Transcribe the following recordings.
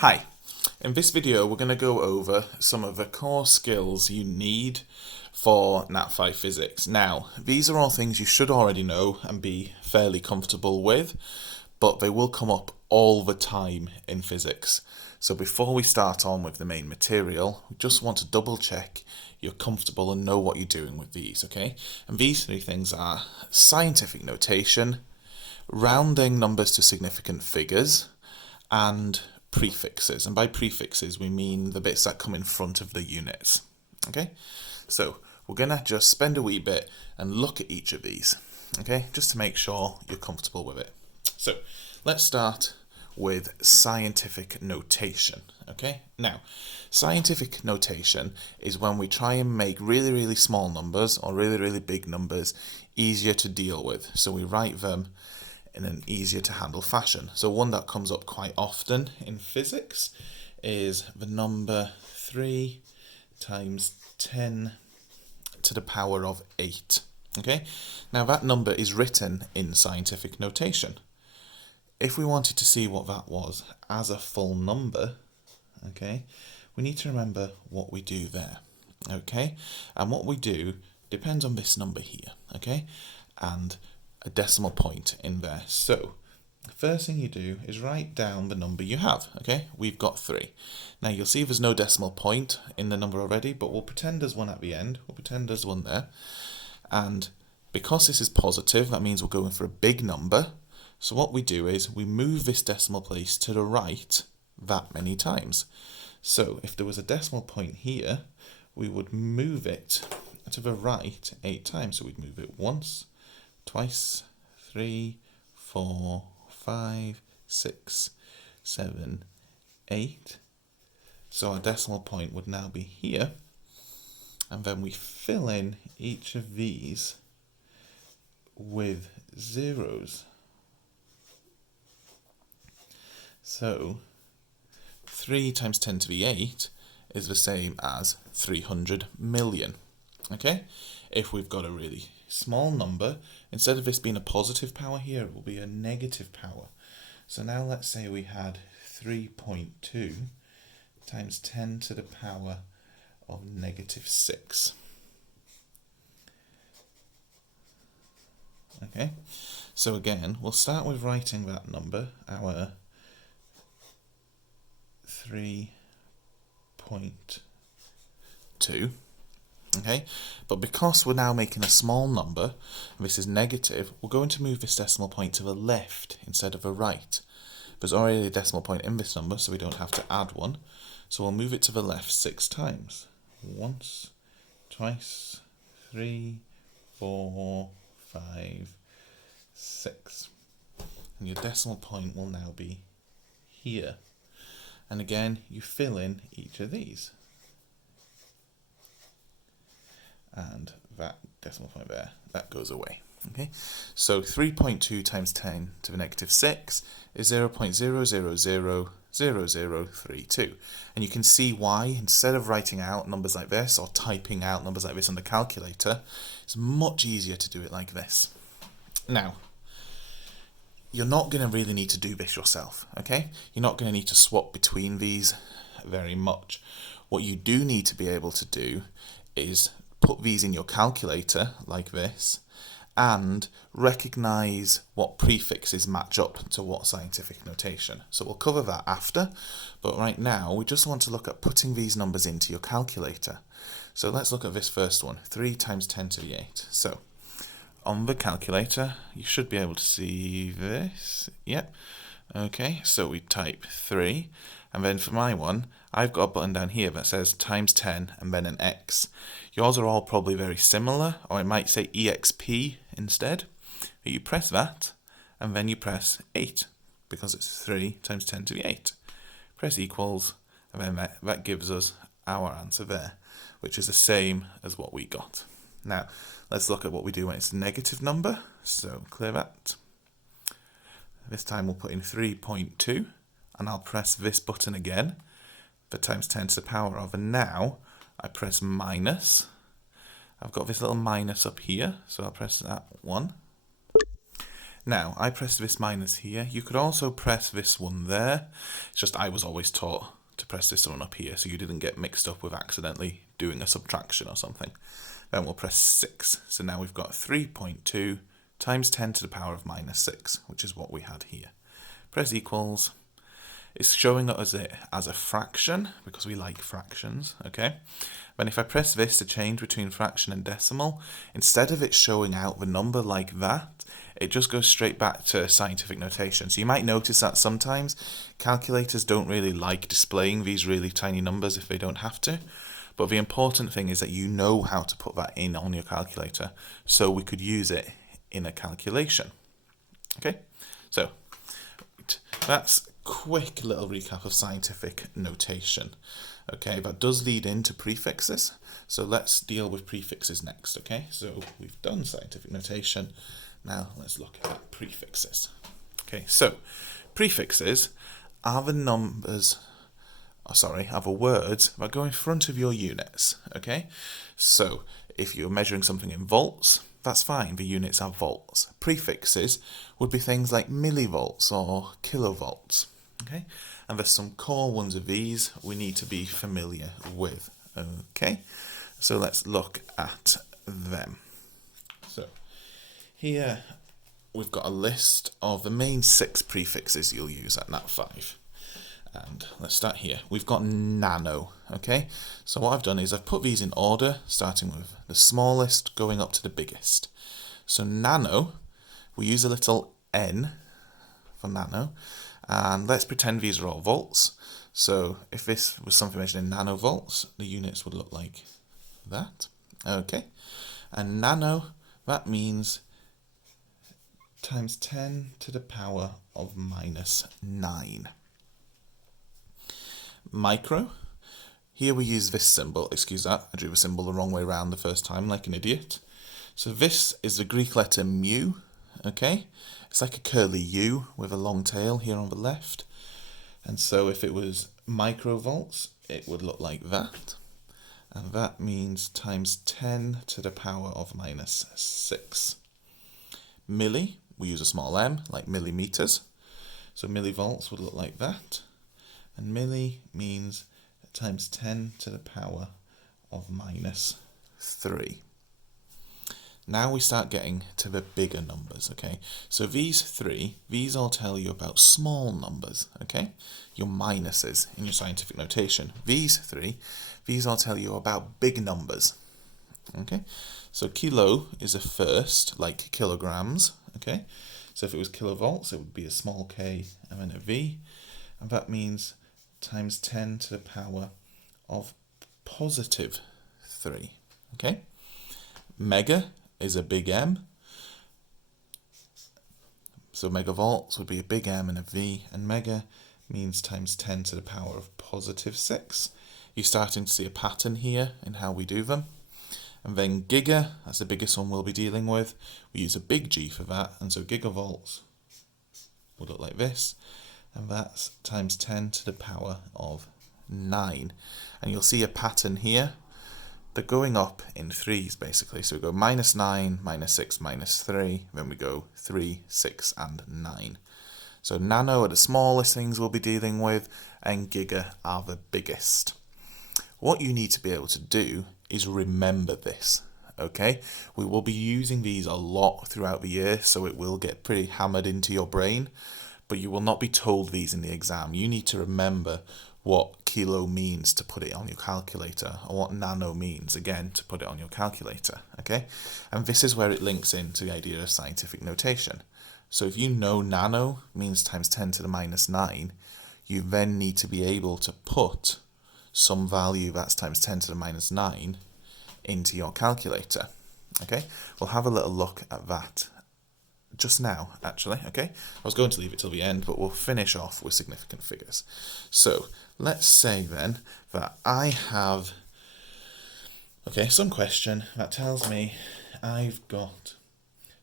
Hi, in this video we're going to go over some of the core skills you need for Nat 5 physics. Now, these are all things you should already know and be fairly comfortable with, but they will come up all the time in physics. So before we start on with the main material, we just want to double check you're comfortable and know what you're doing with these, okay? And these three things are scientific notation, rounding numbers to significant figures, and prefixes. And by prefixes we mean the bits that come in front of the units. Okay, so we're gonna just spend a wee bit and look at each of these, okay, just to make sure you're comfortable with it. So let's start with scientific notation. Okay, now scientific notation is when we try and make really small numbers or really big numbers easier to deal with. So we write them in an easier to handle fashion. So one that comes up quite often in physics is the number 3 times 10 to the power of 8. Okay, now that number is written in scientific notation. If we wanted to see what that was as a full number, okay, we need to remember what we do there. Okay, and what we do depends on this number here, okay, and a decimal point in there. So the first thing you do is write down the number you have. Okay, we've got 3. Now you'll see there's no decimal point in the number already, but we'll pretend there's one at the end. We'll pretend there's one there. And because this is positive, that means we're going for a big number. So what we do is we move this decimal place to the right that many times. So if there was a decimal point here, we would move it to the right 8 times. So we'd move it once, twice, 3, 4, 5, 6, 7, 8. So our decimal point would now be here, and then we fill in each of these with zeros. So 3 times 10 to the 8 is the same as 300 million. Okay? If we've got a really small number, instead of this being a positive power here, it will be a negative power. So now let's say we had 3.2 times 10 to the power of negative 6. Okay, so again, we'll start with writing that number, our 3.2. Okay, but because we're now making a small number, and this is negative, we're going to move this decimal point to the left instead of the right. There's already a decimal point in this number, so we don't have to add one. So we'll move it to the left 6 times. Once, twice, 3, 4, 5, 6. And your decimal point will now be here. And again, you fill in each of these. And that decimal point there, that goes away. Okay, so 3.2 times 10 to the negative 6 is 0.0000032. And you can see why, instead of writing out numbers like this or typing out numbers like this on the calculator, it's much easier to do it like this. Now, you're not going to really need to do this yourself, okay? You're not going to need to swap between these very much. What you do need to be able to do is put these in your calculator like this and recognize what prefixes match up to what scientific notation. So we'll cover that after, but right now we just want to look at putting these numbers into your calculator. So let's look at this first one, 3 times 10 to the 8. So on the calculator you should be able to see this. Yep. Okay, so we type 3, and then for my one, I've got a button down here that says times 10 and then an X. Yours are all probably very similar, or it might say EXP instead. But you press that, and then you press 8, because it's 3 times 10 to the 8. Press equals, and then that gives us our answer there, which is the same as what we got. Now, let's look at what we do when it's a negative number. So clear that. This time we'll put in 3.2, and I'll press this button again for times 10 to the power of, and now I press minus. I've got this little minus up here, so I'll press that one. Now, I pressed this minus here. You could also press this one there. It's just I was always taught to press this one up here so you didn't get mixed up with accidentally doing a subtraction or something. Then we'll press 6. So now we've got 3.2 times 10 to the power of minus 6, which is what we had here. Press equals. It's showing us it as a fraction because we like fractions, okay? Then if I press this to change between fraction and decimal, instead of it showing out the number like that, it just goes straight back to scientific notation. So you might notice that sometimes calculators don't really like displaying these really tiny numbers if they don't have to. But the important thing is that you know how to put that in on your calculator so we could use it in a calculation. Okay, so that's quick little recap of scientific notation. Okay, that does lead into prefixes. So let's deal with prefixes next, okay? So we've done scientific notation. Now let's look at prefixes. Okay, so prefixes are the numbers, are the words that go in front of your units, okay? So if you're measuring something in volts, that's fine, the units are volts. Prefixes would be things like millivolts or kilovolts, okay? And there's some core ones of these we need to be familiar with, okay? So let's look at them. So here we've got a list of the main 6 prefixes you'll use at Nat 5. And let's start here. We've got nano, okay? So what I've done is I've put these in order, starting with the smallest, going up to the biggest. So nano, we use a little n for nano, and let's pretend these are all volts. So if this was something measured in nanovolts, the units would look like that, okay? And nano, that means times 10 to the power of minus 9. Micro, here we use this symbol, excuse that, I drew the symbol the wrong way around the first time like an idiot. So this is the Greek letter mu, okay? It's like a curly U with a long tail here on the left. And so if it was microvolts, it would look like that. And that means times 10 to the power of minus 6. Milli, we use a small m, like millimeters. So millivolts would look like that. And milli means times 10 to the power of minus 3. Now we start getting to the bigger numbers, okay? So these all tell you about small numbers, okay? Your minuses in your scientific notation. These all tell you about big numbers, okay? So kilo is a first, like kilograms, okay? So if it was kilovolts, it would be a small k and then a v, and that means times 10 to the power of positive 3, okay? Mega is a big M, so megavolts would be a big M and a V, and mega means times 10 to the power of positive 6. You're starting to see a pattern here in how we do them. And then giga, that's the biggest one we'll be dealing with. We use a big G for that, and so gigavolts would look like this, and that's times 10 to the power of 9. And you'll see a pattern here. They're going up in threes, basically. So we go minus 9, minus 6, minus 3, then we go 3, 6, and 9. So nano are the smallest things we'll be dealing with, and giga are the biggest. What you need to be able to do is remember this, okay? We will be using these a lot throughout the year, so it will get pretty hammered into your brain, but you will not be told these in the exam. You need to remember what kilo means to put it on your calculator, or what nano means, again, to put it on your calculator, okay? And this is where it links into the idea of scientific notation. So if you know nano means times 10 to the minus 9, you then need to be able to put some value that's times 10 to the minus 9 into your calculator, okay? We'll have a little look at that just now, actually, okay? I was going to leave it till the end, but we'll finish off with significant figures. So let's say then that I have, okay, some question that tells me I've got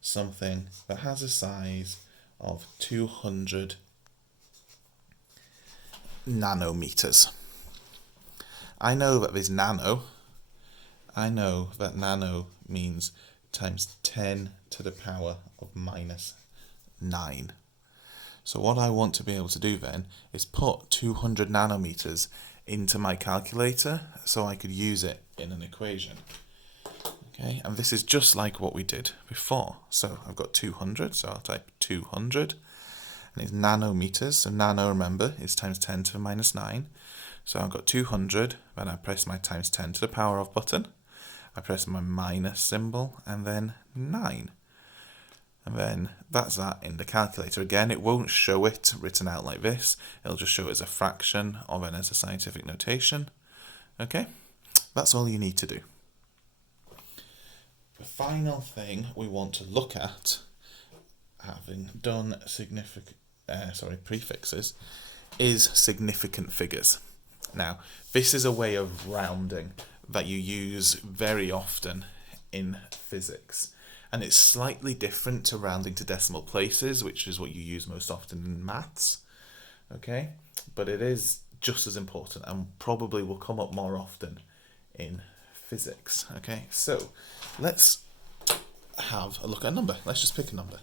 something that has a size of 200 nanometers. I know that there's nano. I know that nano means times 10 to the power of minus 9. So what I want to be able to do then is put 200 nanometers into my calculator so I could use it in an equation. Okay, and this is just like what we did before. So I've got 200, so I'll type 200, and it's nanometers, so nano, remember, is times 10 to the minus 9. So I've got 200, then I press my times 10 to the power of button, I press my minus symbol, and then 9. And then that's that in the calculator. Again, it won't show it written out like this, it'll just show it as a fraction or then as a scientific notation. Okay, that's all you need to do. The final thing we want to look at, having done prefixes, is significant figures. Now, this is a way of rounding that you use very often in physics, and it's slightly different to rounding to decimal places, which is what you use most often in maths. Okay, but it is just as important and probably will come up more often in physics. Okay, so let's have a look at a number. Let's just pick a number.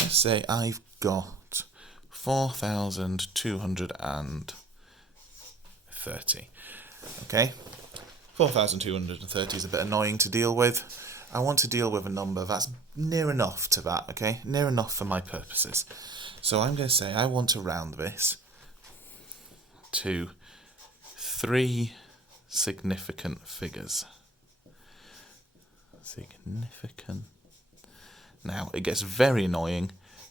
Let's say I've got 4,230. Okay, 4,230 is a bit annoying to deal with. I want to deal with a number that's near enough to that, okay? Near enough for my purposes. So I'm going to say I want to round this to 3 significant figures. Significant. Now, it gets very annoying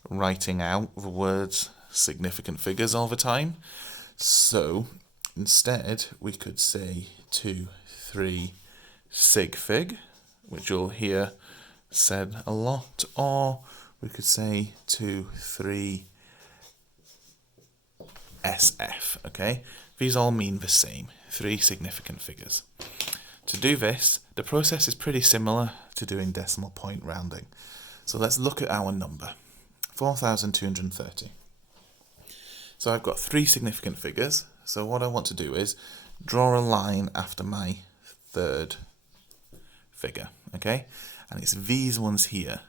writing out the words significant figures all the time. So, instead, we could say 2, 3 sig fig, which you'll hear said a lot, or we could say 2, 3 SF, okay? These all mean the same, 3 significant figures. To do this, the process is pretty similar to doing decimal point rounding. So let's look at our number, 4,230. So I've got 3 significant figures, so what I want to do is draw a line after my third figure, okay? And it's these ones here.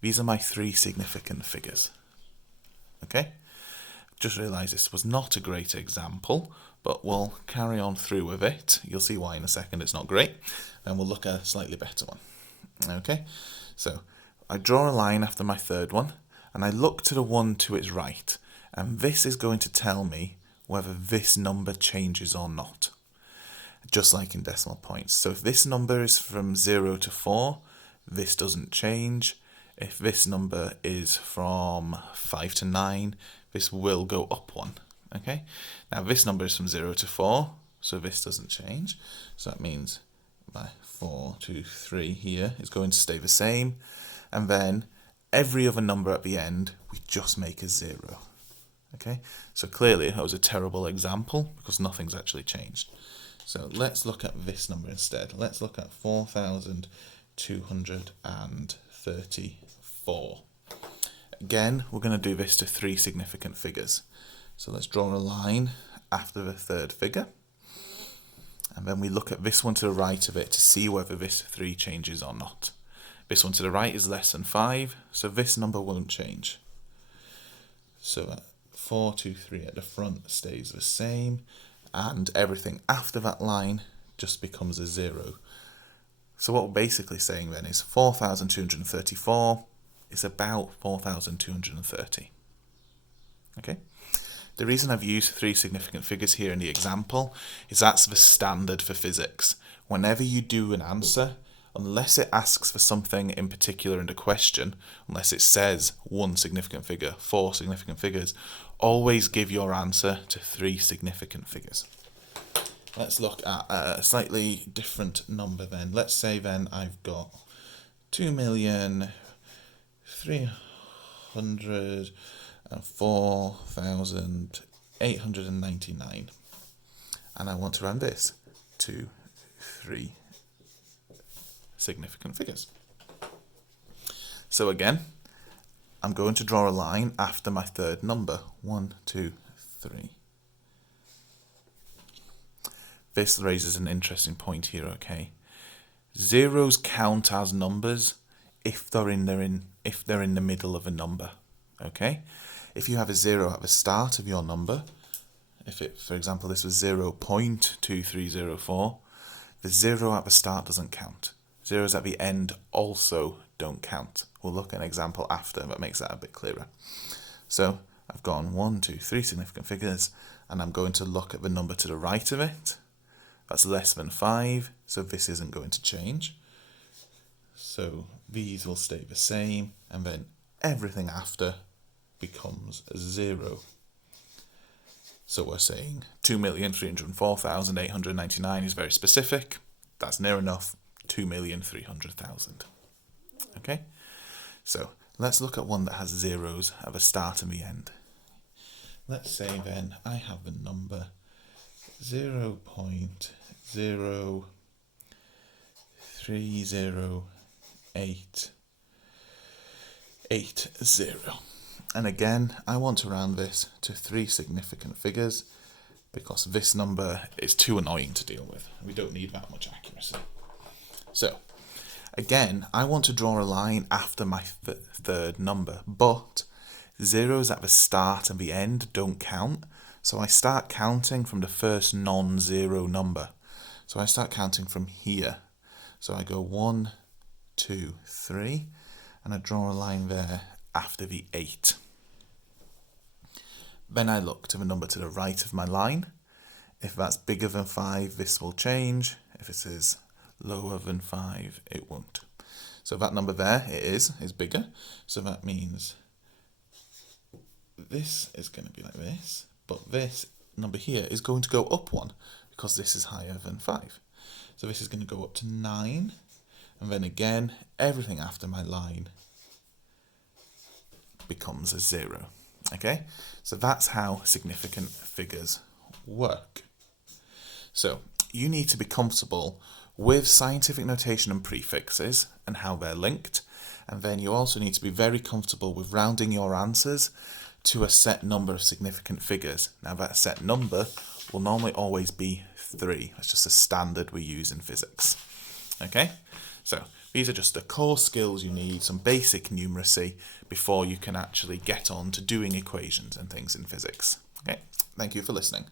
These are my 3 significant figures, okay? Just realised this was not a great example, but we'll carry on through with it. You'll see why in a second it's not great. Then we'll look at a slightly better one. Okay, so I draw a line after my third one, and I look to the one to its right, and this is going to tell me whether this number changes or not, just like in decimal points. So if this number is from 0 to 4, this doesn't change. If this number is from 5 to 9, this will go up 1. Okay, now this number is from 0 to 4, so this doesn't change. So that means my 4, 2, 3 here is going to stay the same. And then every other number at the end, we just make a 0. Okay, so clearly that was a terrible example because nothing's actually changed. So let's look at this number instead. Let's look at 4,234. Again, we're going to do this to 3 significant figures. So let's draw a line after the third figure. And then we look at this one to the right of it to see whether this 3 changes or not. This one to the right is less than 5, so this number won't change. So 423 at the front stays the same, and everything after that line just becomes a 0. So what we're basically saying then is 4,234 is about 4,230. Okay? The reason I've used 3 significant figures here in the example is that's the standard for physics. Whenever you do an answer, unless it asks for something in particular in the question, unless it says 1 significant figure, 4 significant figures, always give your answer to 3 significant figures. Let's look at a slightly different number then. Let's say then I've got 2,304,899, and I want to round this to 3 significant figures. So again, I'm going to draw a line after my third number, 1, 2, 3. This raises an interesting point here, okay? Zeros count as numbers if they're in the middle of a number, Okay, if you have a 0 at the start of your number, if it, for example, this was 0.2304, the 0 at the start doesn't count. Zeros at the end also don't count. We'll look at an example after that makes that a bit clearer. So I've gone 1, 2, 3 significant figures, and I'm going to look at the number to the right of it. That's less than 5, so this isn't going to change. So these will stay the same, and then everything after becomes 0. So we're saying 2,304,899 is very specific. That's near enough. 2,300,000. Okay, so let's look at one that has zeros at the start and the end. Let's say then I have the number 0.03080. And again, I want to round this to 3 significant figures because this number is too annoying to deal with. We don't need that much accuracy. So, again, I want to draw a line after my third number, but zeros at the start and the end don't count. So I start counting from the first non-zero number. So I start counting from here. So I go 1, 2, 3, and I draw a line there after the 8. Then I look to the number to the right of my line. If that's bigger than 5, this will change. If it is lower than 5, it won't. So that number there, it is bigger. So that means this is going to be like this, but this number here is going to go up 1 because this is higher than 5. So this is going to go up to 9, and then again, everything after my line becomes a 0. Okay, so that's how significant figures work. So you need to be comfortable with scientific notation and prefixes and how they're linked, and then you also need to be very comfortable with rounding your answers to a set number of significant figures. Now that set number will normally always be 3. That's just a standard we use in physics. Okay, so these are just the core skills you need, some basic numeracy before you can actually get on to doing equations and things in physics. Okay, thank you for listening.